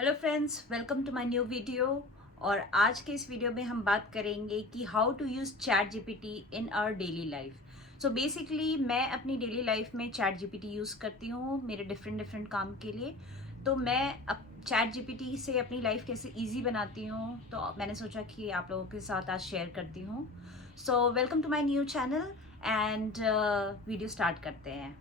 Hello friends, welcome to my new video. और आज के इस वीडियो में हम बात करेंगे कि how to use chat GPT in our daily life. So basically मैं अपनी डेली लाइफ में चैट जीपीटी यूज़ करती हूँ मेरे डिफरेंट डिफरेंट काम के लिए। तो मैं अब चैट जीपीटी से अपनी लाइफ कैसे इजी बनाती हूँ, तो मैंने सोचा कि आप लोगों के साथ आज शेयर करती हूँ। So welcome to my new channel and video start करते हैं।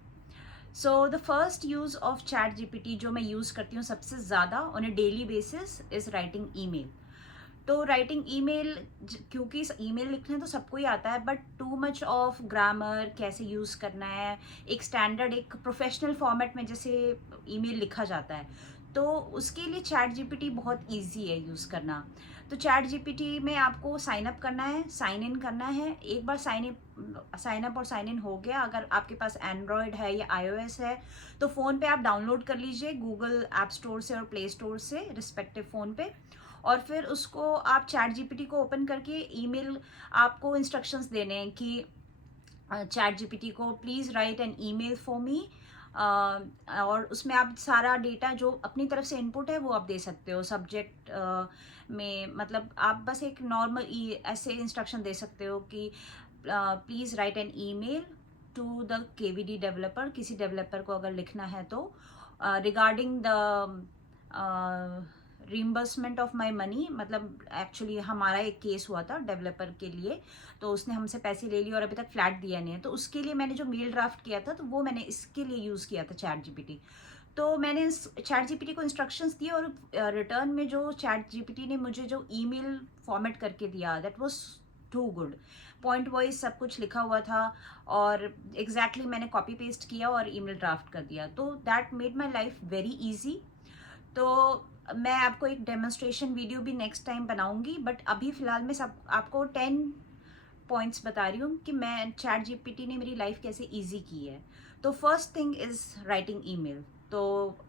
So the first use of chat GPT जो मैं यूज़ करती हूँ सबसे ज़्यादा on a daily basis is writing email. तो राइटिंग ईमेल, क्योंकि ईमेल लिखना तो सबको ही आता है, but too much of grammar कैसे यूज़ करना है, एक स्टैंडर्ड एक प्रोफेशनल फॉर्मेट में जैसे ईमेल लिखा जाता है, तो उसके लिए चैट जीपीटी बहुत इजी है यूज़ करना। तो चैट जीपीटी में आपको साइन अप करना है, साइन इन करना है। एक बार साइन अप और साइन इन हो गया, अगर आपके पास एंड्रॉयड है या आईओएस है तो फ़ोन पे आप डाउनलोड कर लीजिए गूगल ऐप स्टोर से और प्ले स्टोर से रिस्पेक्टिव फ़ोन पे। और फिर उसको आप चैट जीपीटी को ओपन करके ईमेल, आपको इंस्ट्रक्शंस देने हैं कि चैट जीपीटी को please write an email for me. और उसमें आप सारा डेटा जो अपनी तरफ से इनपुट है वो आप दे सकते हो। सब्जेक्ट में मतलब आप बस एक नॉर्मल ऐसे इंस्ट्रक्शन दे सकते हो कि please write an email to the KVD developer, किसी डेवलपर को अगर लिखना है तो regarding the reimbursement of my money. मतलब एक्चुअली हमारा एक केस हुआ था डेवलपर के लिए, तो उसने हमसे पैसे ले लिए और अभी तक फ्लैट दिया नहीं है, तो उसके लिए मैंने जो मेल ड्राफ्ट किया था तो वो मैंने इसके लिए यूज़ किया था चैट जीपीटी। तो मैंने इस चैट जीपीटी को इंस्ट्रक्शंस दिए और रिटर्न में जो चैट जीपीटी ने मुझे जो ईमेल फॉर्मेट करके दिया, that was too good. Point wise सब कुछ लिखा हुआ था और मैंने कॉपी पेस्ट किया और ईमेल ड्राफ्ट कर दिया, तो that made my life very easy. तो मैं आपको एक डेमोन्स्ट्रेशन वीडियो भी नेक्स्ट टाइम बनाऊंगी, बट अभी फिलहाल मैं सब आपको 10 पॉइंट्स बता रही हूँ कि मैं चैट जीपीटी ने मेरी लाइफ कैसे इजी की है। तो first thing is writing email. तो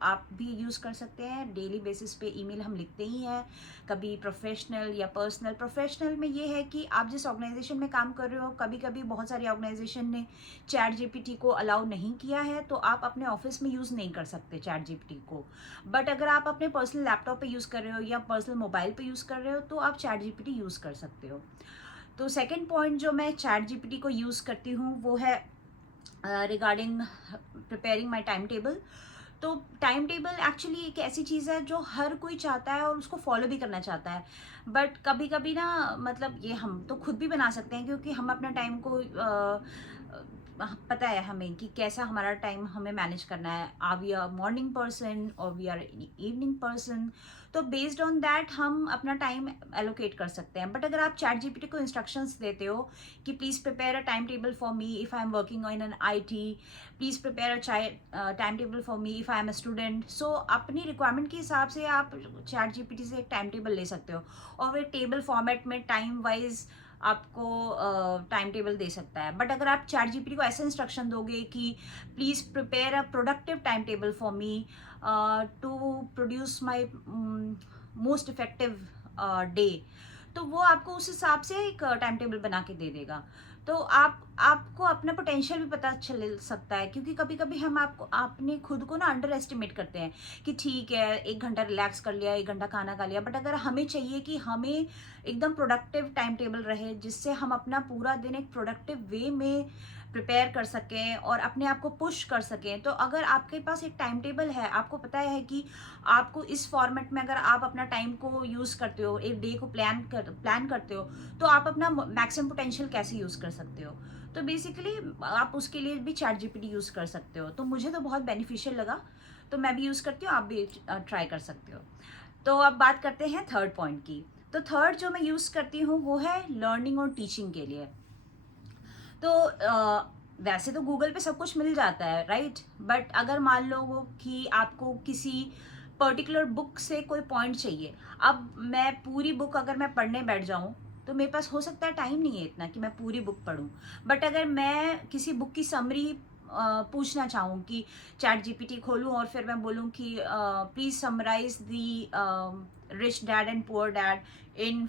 आप भी यूज़ कर सकते हैं, डेली बेसिस पे ईमेल हम लिखते ही हैं, कभी प्रोफेशनल या पर्सनल। प्रोफेशनल में ये है कि आप जिस ऑर्गेनाइजेशन में काम कर रहे हो, कभी कभी बहुत सारी ऑर्गेनाइजेशन ने चैट जीपीटी को अलाउ नहीं किया है, तो आप अपने ऑफिस में यूज़ नहीं कर सकते चैट जीपीटी को। बट अगर आप अपने पर्सनल लैपटॉप पे यूज़ कर रहे हो या पर्सनल मोबाइल पे यूज़ कर रहे हो तो आप चैट जीपीटी यूज़ कर सकते हो। तो सेकंड पॉइंट जो मैं चैट जीपीटी को यूज़ करती हूँ वो है regarding preparing my time table. तो टाइम टेबल एक्चुअली एक ऐसी चीज़ है जो हर कोई चाहता है और उसको फॉलो भी करना चाहता है, बट कभी कभी ना, मतलब ये हम तो खुद भी बना सकते हैं क्योंकि हम अपना टाइम को पता है हमें कि कैसा हमारा टाइम हमें मैनेज करना है। Are we are morning person और वी आर इवनिंग पर्सन, तो बेस्ड ऑन दैट हम अपना टाइम एलोकेट कर सकते हैं। बट अगर आप चैट जीपीटी को इंस्ट्रक्शंस देते हो कि please prepare a time table for me if I am working in an IT, please prepare a time table for me if I am a student, so अपनी requirement के हिसाब से आप chat GPT से एक टाइम टेबल ले सकते हो और वो एक टेबल फॉर्मेट में टाइम वाइज आपको टाइम टेबल दे सकता है। बट अगर आप चैट जीपीटी को ऐसे इंस्ट्रक्शन दोगे कि please prepare a productive time table for me to produce my most effective day, तो वो आपको उस हिसाब से एक टाइम टेबल बना के दे देगा। तो आपको अपना पोटेंशियल भी पता चल सकता है, क्योंकि कभी कभी हम आपको अपने खुद को ना अंडर एस्टिमेट करते हैं कि ठीक है 1 घंटा रिलैक्स कर लिया, 1 घंटा खाना खा लिया, बट अगर हमें चाहिए कि हमें एकदम प्रोडक्टिव टाइम टेबल रहे जिससे हम अपना पूरा दिन एक प्रोडक्टिव वे में प्रिपेयर कर सकें और अपने आप को पुश कर सकें, तो अगर आपके पास एक टाइम टेबल है, आपको पता है कि आपको इस फॉर्मेट में अगर आप अपना टाइम को यूज़ करते हो, एक डे को प्लान करते हो, तो आप अपना मैक्सिमम पोटेंशियल कैसे यूज़ कर सकते हो। तो बेसिकली आप उसके लिए भी चैट जीपीटी यूज़ कर सकते हो। तो मुझे तो बहुत बेनिफिशियल लगा, तो मैं भी यूज़ करती हूँ, आप भी ट्राई कर सकते हो। तो अब बात करते हैं थर्ड पॉइंट की। तो थर्ड जो मैं यूज़ करती हूँ वो है लर्निंग और टीचिंग के लिए। तो वैसे तो गूगल पे सब कुछ मिल जाता है, राइट, बट अगर मान लो कि आपको किसी पर्टिकुलर बुक से कोई पॉइंट चाहिए, अब मैं पूरी बुक अगर मैं पढ़ने बैठ जाऊं तो मेरे पास हो सकता है टाइम नहीं है इतना कि मैं पूरी बुक पढूं। बट अगर मैं किसी बुक की समरी पूछना चाहूँ कि चैट जीपीटी खोलूँ और फिर मैं बोलूँ कि please summarise the rich dad and poor dad in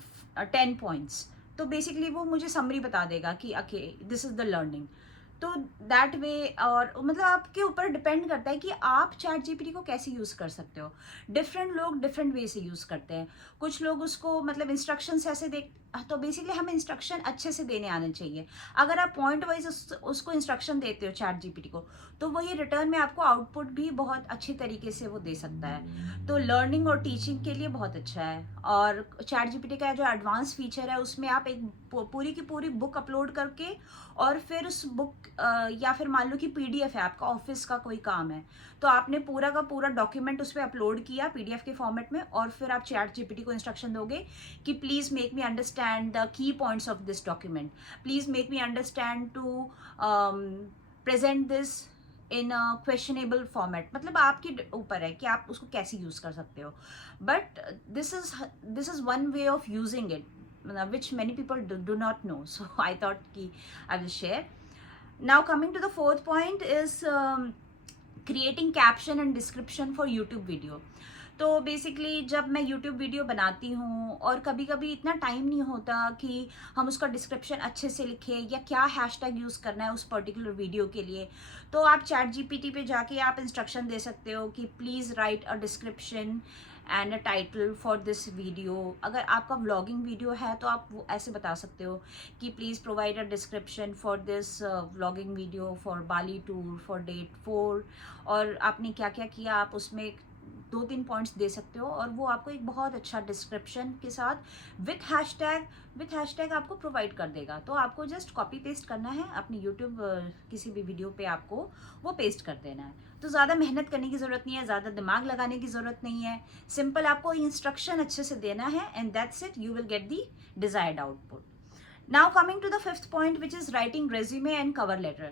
10 points, तो बेसिकली वो मुझे समरी बता देगा कि okay this is the learning. तो दैट वे, और मतलब आपके ऊपर डिपेंड करता है कि आप चैट जीपीटी को कैसे यूज़ कर सकते हो। डिफरेंट लोग डिफरेंट वे से यूज़ करते हैं। कुछ लोग उसको मतलब इंस्ट्रक्शंस ऐसे देख, तो बेसिकली हमें इंस्ट्रक्शन अच्छे से देने आने चाहिए। अगर आप पॉइंट वाइज उसको इंस्ट्रक्शन देते हो चैट जीपीटी को, तो वही रिटर्न में आपको आउटपुट भी बहुत अच्छी तरीके से वो दे सकता है। तो लर्निंग और टीचिंग के लिए बहुत अच्छा है। और चैट जीपीटी का जो एडवांस फीचर है, उसमें आप एक पूरी की पूरी बुक अपलोड करके, और फिर उस बुक या फिर मान लो कि पीडीएफ है, आपका ऑफिस का कोई काम है, तो आपने पूरा का पूरा डॉक्यूमेंट उस पर अपलोड किया पीडीएफ के फॉर्मेट में, और फिर आप चैट जीपीटी को इंस्ट्रक्शन दोगे कि please make me understand the key points of this document, please make me understand to present this in questionable format. मतलब आपके ऊपर है कि आप उसको कैसे यूज कर सकते हो, but this is one way of using it, which many people do not know. So I thought ki I will share. Now coming to the fourth point is creating caption and description for YouTube video. तो basically जब मैं YouTube video बनाती हूँ, और कभी कभी इतना time नहीं होता कि हम उसका डिस्क्रिप्शन अच्छे से लिखें या क्या हैशटैग यूज़ करना है उस पर्टिकुलर वीडियो के लिए, तो आप चैट जीपीटी पे जाके आप इंस्ट्रक्शन दे सकते हो कि please right a description and a title for this video. अगर आपका व्लॉगिंग वीडियो है तो आप वो ऐसे बता सकते हो कि please provide a description for this vlogging video for Bali tour for date 4, और आपने क्या क्या किया आप उसमें 2-3 पॉइंट्स दे सकते हो, और वो आपको एक बहुत अच्छा डिस्क्रिप्शन के साथ विथ हैशटैग आपको प्रोवाइड कर देगा। तो आपको जस्ट कॉपी पेस्ट करना है अपनी यूट्यूब किसी भी वीडियो पे, आपको वो पेस्ट कर देना है। तो ज़्यादा मेहनत करने की ज़रूरत नहीं है, ज़्यादा दिमाग लगाने की ज़रूरत नहीं है, सिंपल आपको इंस्ट्रक्शन अच्छे से देना है, and that's it, you will get the desired output. Now coming to the fifth point, which is writing resume and cover letter.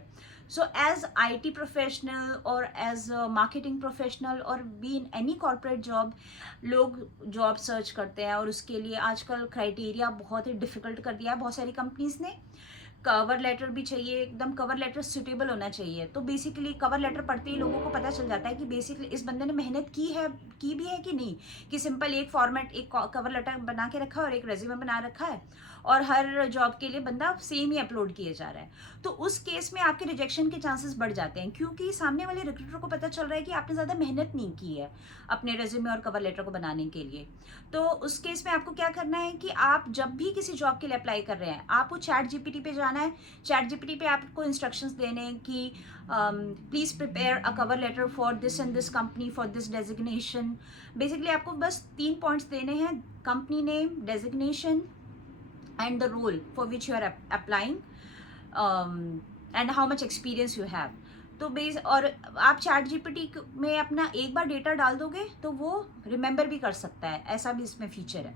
So as IT professional or as a marketing professional or be in any corporate job, लोग job search करते हैं, और उसके लिए आजकल criteria बहुत ही difficult कर दिया है बहुत सारी कंपनीज ने। कवर लेटर भी चाहिए, एकदम कवर लेटर सुटेबल होना चाहिए। तो बेसिकली कवर लेटर पढ़ते ही लोगों को पता चल जाता है कि बेसिकली इस बंदे ने मेहनत की भी है कि नहीं, कि सिंपल एक फॉर्मेट, एक कवर लेटर बना के रखा है और एक रेज्यूमे बना रखा है, और हर जॉब के लिए बंदा सेम ही अपलोड किए जा रहा है। तो उस केस में आपके रिजेक्शन के चांसेस बढ़ जाते हैं, क्योंकि सामने वाले रिक्रूटर को पता चल रहा है कि आपने ज़्यादा मेहनत नहीं की है अपने रेज्यूमे और कवर लेटर को बनाने के लिए। तो उस केस में आपको क्या करना है कि आप जब भी किसी जॉब के लिए अप्लाई कर रहे हैं, आपको चैट जीपीटी पे जाना है। चैट जीपीटी पे आपको इंस्ट्रक्शंस देने हैं कि please prepare a cover letter for this and this company for this designation. Basically आपको बस 3 पॉइंट्स देने हैं, company name, designation and the role for which you are applying, and how much experience you have. तो base, और आप chat GPT में अपना एक बार डेटा डाल दोगे तो वो रिमेंबर भी कर सकता है, ऐसा भी इसमें फीचर है।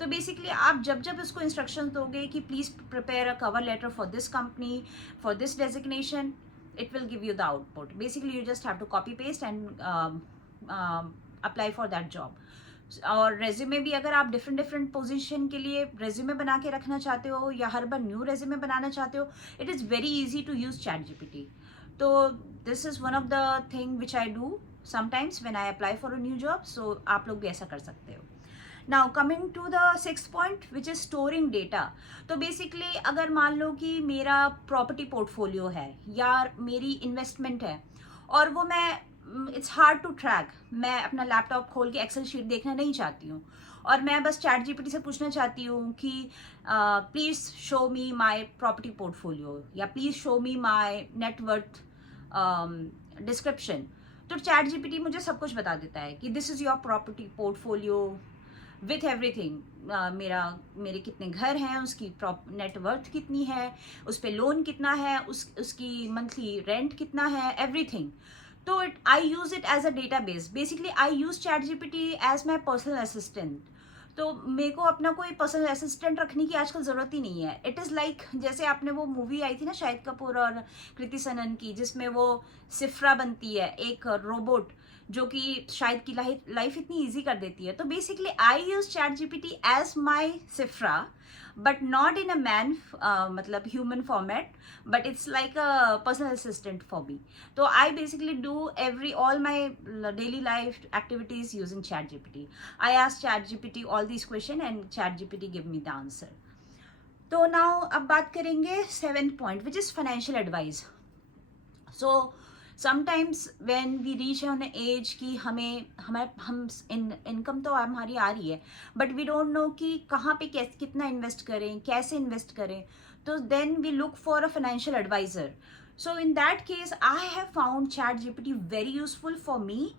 तो बेसिकली आप जब जब इसको इंस्ट्रक्शन दोगे कि please prepare a cover letter for this company for this designation, it will give you the output. Basically you just have to copy paste and apply for that job. और resume भी अगर आप different position के लिए resume बना के रखना चाहते हो या हर बार न्यू रेज्यूमे बनाना चाहते हो, it is very easy to use chat GPT. तो this is one of the thing which I do sometimes when I apply for a new job. सो आप लोग भी ऐसा कर सकते हो। Now coming to the 6th point which is storing data. तो बेसिकली अगर मान लो कि मेरा प्रॉपर्टी पोर्टफोलियो है या मेरी इन्वेस्टमेंट है, और वो मैं इट्स हार्ड टू ट्रैक, मैं अपना लैपटॉप खोल के एक्सेल शीट देखना नहीं चाहती हूँ, और मैं बस चैट जीपीटी से पूछना चाहती हूँ कि please show me my property portfolio या please show me my net worth description. तो चैट जीपीटी मुझे सब कुछ बता देता है कि this is your property portfolio with everything. मेरे कितने घर हैं, उसकी नेटवर्थ कितनी है, उस पर लोन कितना है, उसकी मंथली रेंट कितना है, एवरीथिंग। तो I use it as a database. Basically I use chat GPT as my personal assistant. तो मेरे को अपना कोई पर्सनल असिस्टेंट रखने की आजकल ज़रूरत ही नहीं है। इट इज़ लाइक जैसे आपने वो मूवी आई थी ना शाहिद कपूर और कृति सनन की, जिसमें वो सिफ्रा बनती है, एक रोबोट जो कि शायद की लाइफ इतनी ईजी कर देती है। तो basically I use chat GPT as my सिफ्रा, but not in a man मतलब human format, but it's like a personal assistant for me. So I basically do all my daily life activities using ChatGPT. I ask ChatGPT all these questions and ChatGPT give me the answer. तो now अब बात करेंगे 7th point which is financial advice. So sometimes when we reach on age कि हमें हमारे हम income तो हमारी आ रही है, बट वी डोंट नो कि कहाँ पे कैसे कितना इन्वेस्ट करें, कैसे इन्वेस्ट करें, तो then we look for a financial advisor. So in that case I have found chat GPT very useful for me,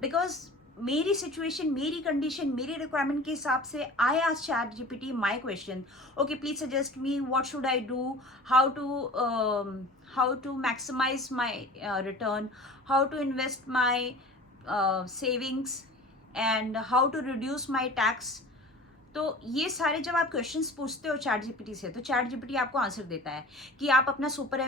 because मेरी सिचुएशन, मेरी कंडीशन, मेरी रिक्वायरमेंट के हिसाब से I ask chat GPT my question. Okay, please suggest me what should I do, how to how to maximize my return, how to invest my savings, and how to reduce my tax. तो ये सारे जब आप questions पूछते हो chat GPT से, तो chat GPT आपको आंसर देता है कि आप अपना सुपर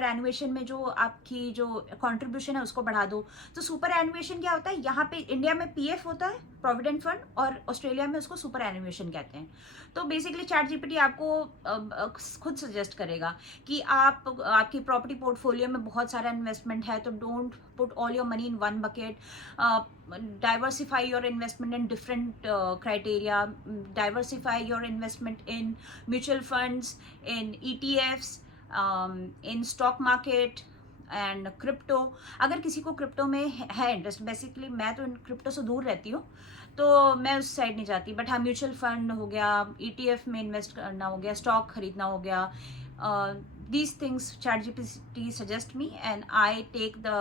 एनुएशन में जो आपकी जो कंट्रीब्यूशन है उसको बढ़ा दो. तो सुपर एनुएशन क्या होता है, यहाँ पे इंडिया में पीएफ होता है, प्रोविडेंट फंड, और ऑस्ट्रेलिया में उसको सुपर एनुएशन कहते हैं. तो बेसिकली चैट जीपीटी आपको खुद सजेस्ट करेगा कि आपकी प्रॉपर्टी पोर्टफोलियो में बहुत सारा इन्वेस्टमेंट है, तो don't put all your money in one bucket. Diversify your investment in different criteria, diversify your investment in mutual funds, in ETFs, in stock market and crypto. अगर किसी को क्रिप्टो में है इंटरेस्ट, बेसिकली मैं तो crypto से दूर रहती हूँ, तो मैं उस साइड नहीं जाती, बट हाँ म्यूचुअल फंड हो गया, ETF में इन्वेस्ट करना हो गया, स्टॉक खरीदना हो गया, these things ChatGPT suggest me and I take the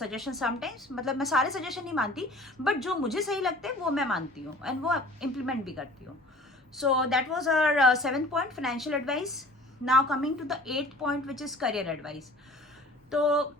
suggestion sometimes. मतलब मैं सारे सजेशन नहीं मानती, बट जो मुझे सही लगते हैं वो मैं मानती हूँ एंड वो इम्प्लीमेंट भी करती हूँ. So that was our 7th point, financial advice. Now coming to the 8th point which is career advice. तो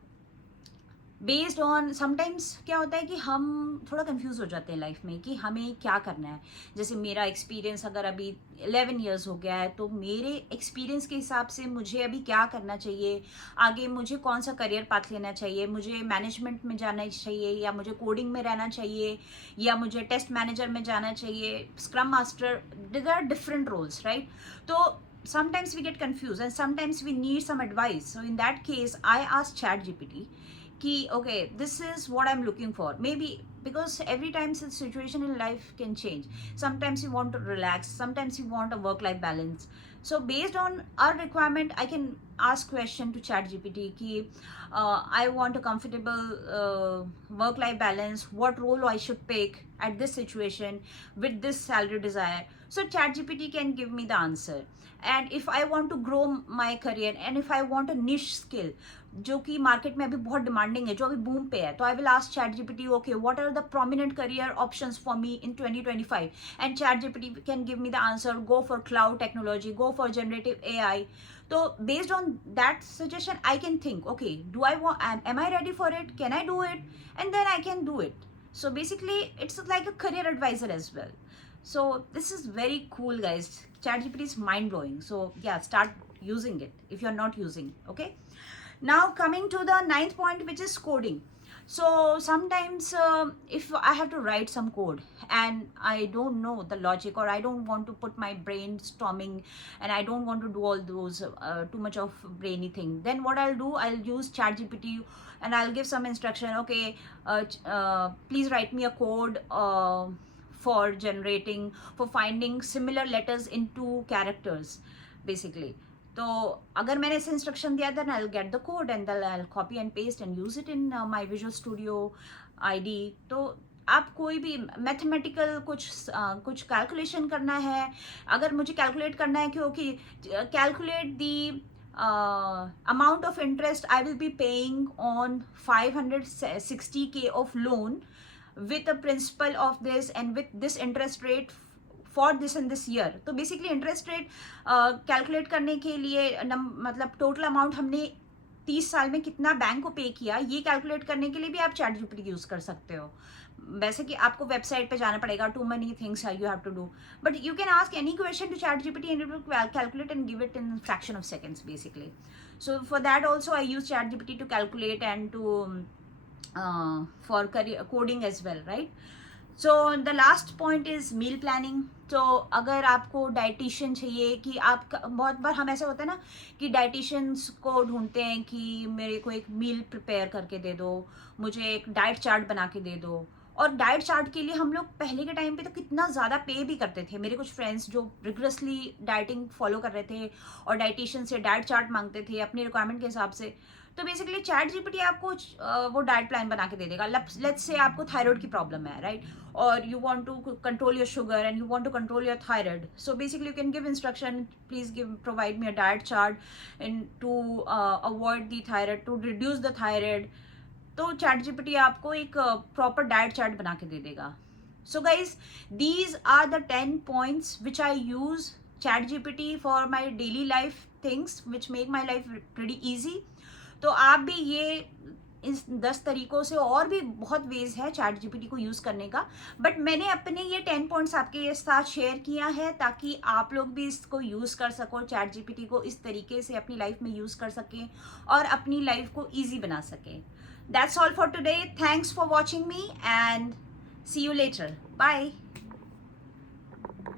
बेस्ड ऑन समटाइम्स क्या होता है कि हम थोड़ा कंफ्यूज हो जाते हैं लाइफ में कि हमें क्या करना है. जैसे मेरा एक्सपीरियंस अगर अभी 11 ईयर्स हो गया है, तो मेरे एक्सपीरियंस के हिसाब से मुझे अभी क्या करना चाहिए, आगे मुझे कौन सा करियर पाथ लेना चाहिए, मुझे मैनेजमेंट में जाना चाहिए, या मुझे कोडिंग में रहना चाहिए, या मुझे टेस्ट मैनेजर में जाना चाहिए, scrum master. There are different roles, right? तो sometimes we get confused and sometimes we need some advice. So in that case I asked ChatGPT कि okay, this is what I'm looking for. Maybe because every time the situation in life can change. Sometimes you want to relax, sometimes you want a work-life balance. So based on our requirement, I can ask question to ChatGPT कि I want a comfortable work-life balance. What role I should pick at this situation with this salary desire? So ChatGPT can give me the answer. And if I want to grow my career and if I want a niche skill जो कि market में अभी बहुत demanding है, जो अभी boom पे है, तो I will ask chat GPT okay what are the prominent career options for me in 2025, and chat GPT can give me the answer, go for cloud technology, go for generative AI. तो based on that suggestion I can think okay, do I want, am I ready for it, can I do it, and then I can do it. So basically it's like a career advisor as well. So this is very cool guys. ChatGPT is mind blowing. So yeah, start using it if you're not using. Okay, now coming to the 9th point, which is coding. So sometimes if I have to write some code and I don't know the logic, or I don't want to put my brainstorming and I don't want to do all those too much of brainy thing, then what I'll do, I'll use ChatGPT and I'll give some instruction. Okay, please write me a code for generating, for finding similar letters into characters basically. तो अगर मैंने ऐसे instruction दिया then I will get the code and I will copy and paste and use it in my visual studio IDE. तो आप कोई भी mathematical कुछ कैलकुलेशन करना है, अगर मुझे कैलकुलेट करना है क्योंकि calculate the amount of interest I will be paying on 560K of loan with a principal of this and with this interest rate for this and this year. तो basically interest rate calculate करने के लिए मतलब total amount हमने 30 साल में कितना bank को पे किया, ये कैलकुलेट करने के लिए भी आप चैट जीपीटी यूज कर सकते हो. वैसे कि आपको वेबसाइट पे जाना पड़ेगा, too many things you have to do, but you can ask any question to chat GPT and it will calculate and give it in fraction of seconds basically. So for that also I use chat GPT to calculate and to for coding as well, right? So the last point is meal planning. तो अगर आपको dietitian चाहिए, कि आप बहुत बार हम ऐसे होता है ना कि डाइटिशियंस को ढूंढते हैं कि मेरे को एक मील प्रिपेयर करके दे दो, मुझे एक डाइट चार्ट बना के दे दो, और डाइट चार्ट के लिए हम लोग पहले के टाइम पे तो कितना ज़्यादा पे भी करते थे। मेरे कुछ फ्रेंड्स जो रिगरसली डाइटिंग फॉलो कर रहे थे और डाइटिशियन से डाइट चार्ट मांगते थे अपनी रिक्वायरमेंट के हिसाब से। तो बेसिकली चैट जीपीटी आपको वो डाइट प्लान बना के दे देगा। लेट्स से आपको थायराइड की प्रॉब्लम है, राइट, और you want to control your sugar and you want to control your thyroid, so basically you can give instruction, please provide me a diet chart and to avoid the thyroid, to reduce the thyroid. तो chat GPT आपको एक proper diet chart बना के दे देगा। So guys, these are the 10 points which I use chat GPT for my daily life things which make my life pretty easy. तो आप भी ये इस 10 तरीकों से, और भी बहुत वेज है चैट जीपीटी को यूज़ करने का, बट मैंने अपने ये 10 पॉइंट्स आपके साथ शेयर किया है ताकि आप लोग भी इसको यूज़ कर सको, चैट जीपीटी को इस तरीके से अपनी लाइफ में यूज़ कर सकें और अपनी लाइफ को ईजी बना सकें। That's all for today, thanks for watching me and see you later, bye.